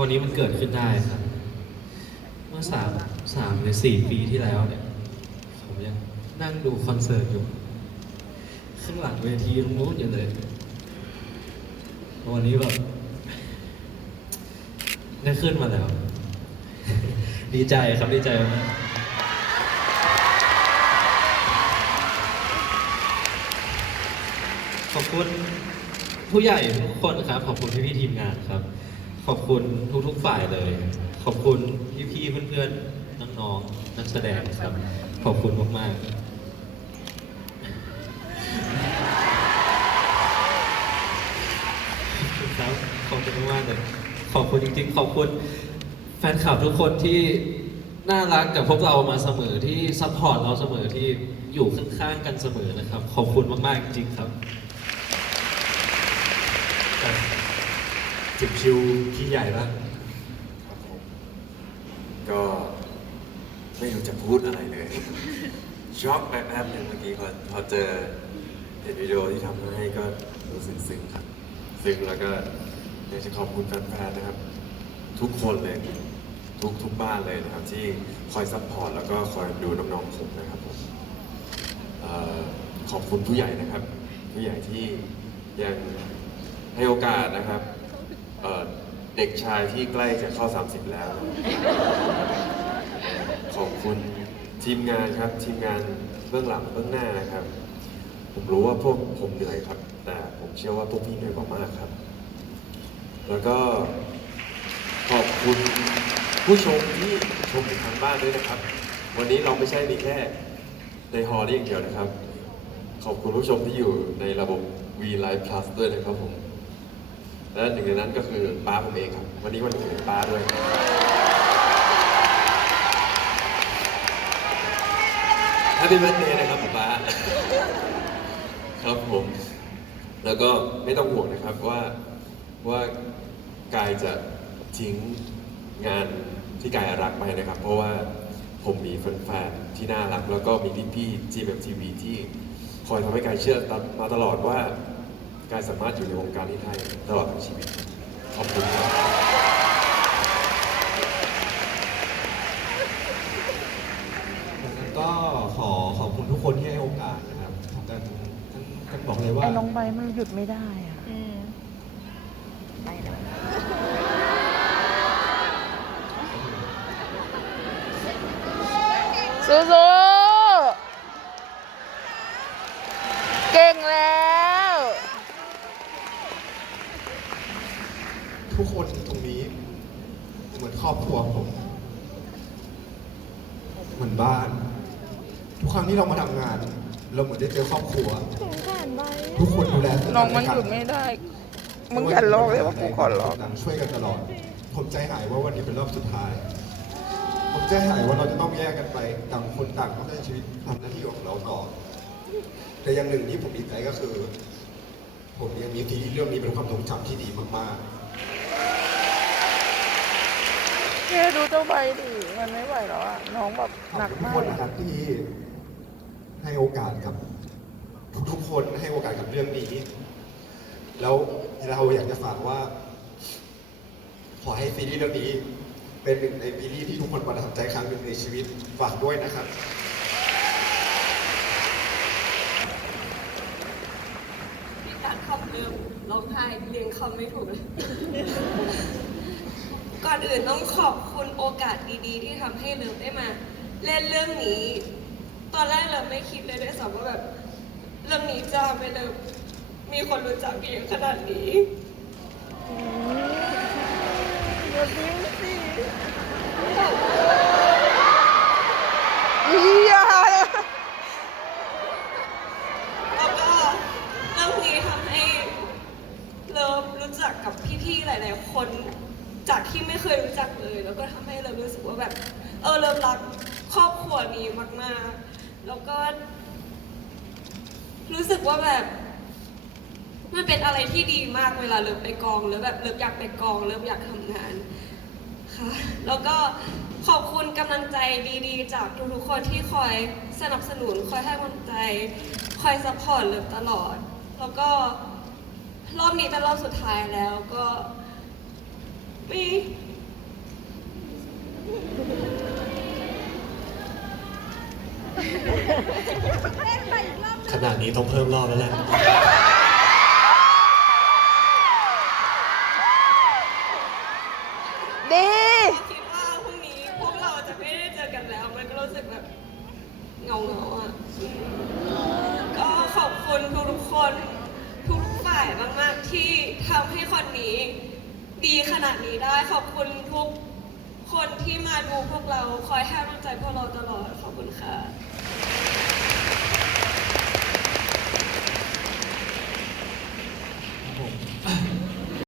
วันนี้มันเกิดขึ้นได้ครับ เมื่อสามสามหรือสี่ปีที่แล้วเนี่ย ผมยังนั่งดูคอนเสิร์ตอยู่ ข้างหลังเวทีตรงนู้นอยู่เลย วันนี้แบบได้ขึ้นมาแล้ว ดีใจครับดีใจมากขอบคุณผู้ใหญ่ทุกคนครับ ขอบคุณพี่ๆทีมงานครับ ขอบคุณทุกๆฝ่ายเลย ขอบคุณพี่ๆเพื่อนๆน้องๆนักแสดงครับ ขอบคุณมากๆครับขอบคุณมากๆเลยขอบคุณจริงๆ ขอบคุณแฟนคลับทุกคนที่น่ารักกับพวกเรามาเสมอที่ซัพพอร์ตเราเสมอที่อยู่ข้างๆกันเสมอนะครับ ขอบคุณมากๆจริงๆครับ จิบชิวพี่ใหญ่ละครับผมก็ไม่รู้จะพูดอะไรเลย ช็อกไปแป๊บหนึงเมื่อกี้พอพอเจอเห็นวิดีโอที่ทำให้ก็รู้สึกซึ้งครับ ซึ้งแล้วก็อยากจะขอบคุณแฟนๆนะครับ ทุกคนเลย ทุกทุกบ้านเลยนะครับ ที่คอยซัพพอร์ตแล้วก็คอยดูน้องๆผมนะครับผมเอ่อขอบคุณผู้ใหญ่นะครับ ผู้ใหญ่ที่ยังให้โอกาสนะครับ เอ่อเด็กชายที่ใกล้จะเข้า 30 แล้ว ขอบคุณทีมงานครับ ทีมงานเบื้องหลังเบื้องหน้านะครับ ผมรู้ว่าพวกผมเหนื่อยครับ แต่ผมเชื่อว่าพวกพี่เหนื่อยกว่ามากครับ แล้วก็ขอบคุณผู้ชมที่ชมอยู่ทางบ้านด้วยนะครับ วันนี้เราไม่ใช่มีแค่ในฮอลล์นี้อย่างเดียวนะครับ ขอบคุณผู้ชมที่อยู่ในระบบ V Live Plus ด้วยนะครับผม และหนึ่งในนั้นก็คือป้าผมเองครับ วันนี้วันเกิดป้าด้วย h a p p ี b เบิร์ a เดย์นะครับผมป้า ครับผม แล้วก็ไม่ต้องห่วงนะครับว่าว่ากายจะทิ้งงานที่กายรักไปนะครับ เพราะว่าผมมีแฟนๆที่น่ารัก แล้วก็มีพี่ๆ GMMTV ที่คอยทำให้กายเชื่อมาตลอดว่า กายสามารถอยู่ในวงการนี้ได้ตลอดทั้งชีวิต ขอบคุณครับก็ขอขอบคุณทุกคนที่ให้โอกาสนะครับกันกันกันบอกเลยว่า ไอ้น้องใบมันหยุดไม่ได้อะอืมไปแล้วสู้ๆเก่งแล้ว ทุกคนตรงนี้เหมือนครอบครัวผม เหมือนบ้าน ทุกครั้งที่เรามาทำงาน เราเหมือนได้เจอครอบครัว สงสารใบทุกคนดูแลซึ่กัน้องมันและหยุดไม่ได้ มึงอย่าลอกเลยว่ากูขอลอก ช่วยกันตลอด ผมใจหายว่าวันนี้เป็นรอบสุดท้าย ผมใจหายว่าเราจะต้องแยกกันไปต่างคนต่างต้องใช้ชีวิตทำหน้าที่ของเราต่อ แต่อย่างหนึ่งที่ผมดีใจก็คือ ผมยังมีที่เรื่องนี้เป็นความทรงจำที่ดีมากๆ แค่ดูเจ้าใบดิ มันไม่ไหวแล้วอะ น้องแบบหนักทุกมาคกนนะครับที่ให้โอกาสกับ ทุกๆคนให้โอกาสกับเรื่องนี้ แล้วเราอยากจะฝากว่า ขอให้ซีรีส์เรื่องนี้ เป็นหนึ่งในซีรีส์ที่ทุกคนประทับใจครั้งหนึ่งในชีวิตฝากด้วยนะครับ พี่ตัดคำเดิมร้องไห้เรียงคำไม่ถูกเลย ก่อนอื่นต้องขอบคุณโอกาสดีๆ ที่ทำให้เลิฟได้มา เล่นเรื่องนี้ ตอนแรกเลิฟไม่คิดเลยด้วยซ้ำว่าแบบเรื่องนี้จะทำให้เลิฟมีคนรู้จักเยอะขนาดนี้เดี๋ยวดิ้งสิอีหยาเลยแล้วก็เรื่องนี้ทำให้เลิฟรู้จักกับพี่ๆ หลาย ๆ คน จากที่ไม่เคยรู้จักเลย แล้วก็ทำให้เลิฟรู้สึกว่าแบบ เออเลิฟรักครอบครัวนี้มากๆ แล้วก็ รู้สึกว่าแบบ มันเป็นอะไรที่ดีมากเวลาเลิฟไปกองแล้วแบบเลิฟอยากไปกองเลิฟอยากทำงานค่ะแล้วก็ขอบคุณกำลังใจดีๆ จากทุกๆคนที่คอยสนับสนุนคอยให้กำลังใจ คอยซัพพอร์ตเลิฟตลอด แล้วก็รอบนี้เป็นรอบสุดท้ายแล้วก็ มีขนาดนี้ต้องเพิ่มรอบแล้วแหละดี คิดว่าพรุ่งนี้พวกเราจะไม่ได้เจอกันแล้ว มันก็รู้สึกแบบเงาเงาๆอะอืมก็ขอบคุณทุกๆคนทุกฝ่ายมาก ๆ ที่ทำให้คนนี้ ดีขนาดนี้ได้ขอบคุณทุกคนที่มาดูพวกเราคอยให้กำลังใจพวกเราตลอดขอบคุณค่ะ